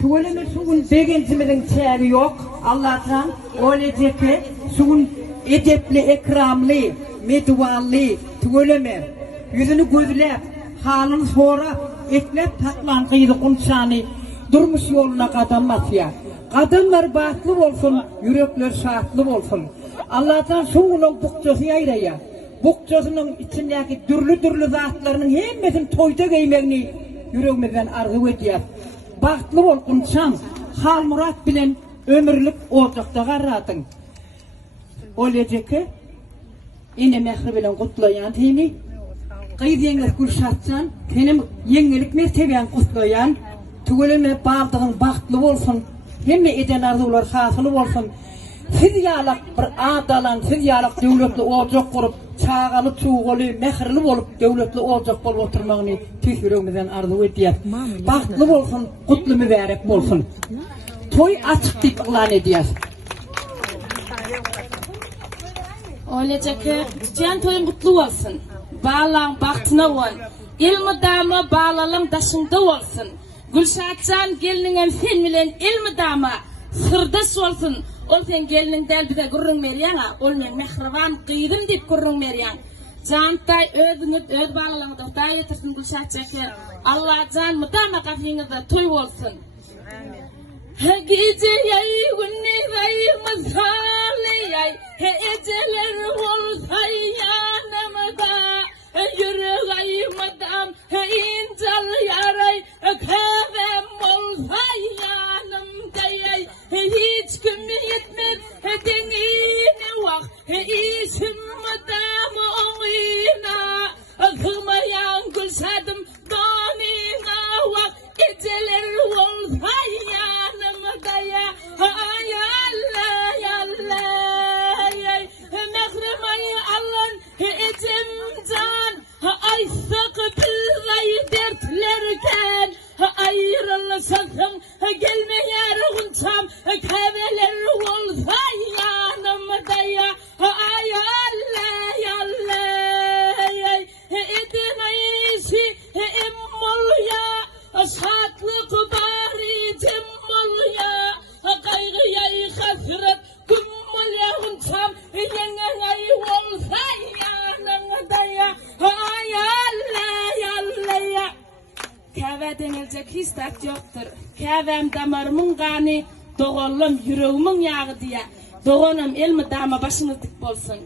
Tuğuleme suğun begentimizin çägi yok. Allah'tan öyle ki suğun edepli, ekramlı, medvallı, tuğuleme yüzünü gözlep, halını sonra eklep tatlan kıydı kunçani durmuş yoluna kadamaz ya. Kadınlar bahtlı olsun, yürekler şahatlı olsun. Allah'tan suğunun bukçası yayraya. Bukçasının içindeki dürlü zatlarının hemmesini toyda giymekini yüreğimizden arzu ediyor. Bahtlı olsun çam, hal murat bilen ömürlük olacakta garratın. Öylece ki, yine mehri bilen kutlayan teymi, kıyız yenger gülşatcan, benim yengelik mertebeyen kutlayan, tügüleme bağırdığın bahtlı olsun, hemme eden arzular hasılı olsun. Siz yalak bir adalan, siz yalak devletli olacak olup, çağalı, çuğalı, mehirli olup, devletli olacak olup oturmağını tüy yüreğimizden arzu ediyor. Bahtlı olsun, kutlu mübarek olsun. Toy açık deyip ilan ediyor. Öylece ki, can toyun kutlu olsun. Bağlan bahtına ol. İlmi damı bağlalım daşında olsun. Gülşatcan gelinin filmilen ilmi damı sırdaş olsun. Ol sen gelinin del bize gurrun veriyan ha. Ol men mehrivan kıydım deyip gurrun veriyan. Cantay ödünüp öd bağlalım da dayletirsin Gülşatcan ki Allah can mıdama kafinizde toy olsun. Gece yay günni yay eceler olsa yanımda yüreği madam incal yaray kahvem olsa yanımda hiç kim yetmez denine vak işim madam oyna kırmayan gülşadım donina vak eceler olsa yanımda ay Allah Allah mehremay Allah'ın etimcan ay sakı bir dertlerken ayrılsakın gelme yarınçam kahveler olsa yanımda ay Allah Allah edin ayşi emmol ya şatlık bari cemmol ya kaygı yay hasret kummol yarınçam yengen olsa yanımda ay Allah Allah Kâve denilecek hiç tat yoktur. Kâvem damarımın gani, doğallım yüreğimin yağı diye. Doğanım elmi dama başınız dik bolsun.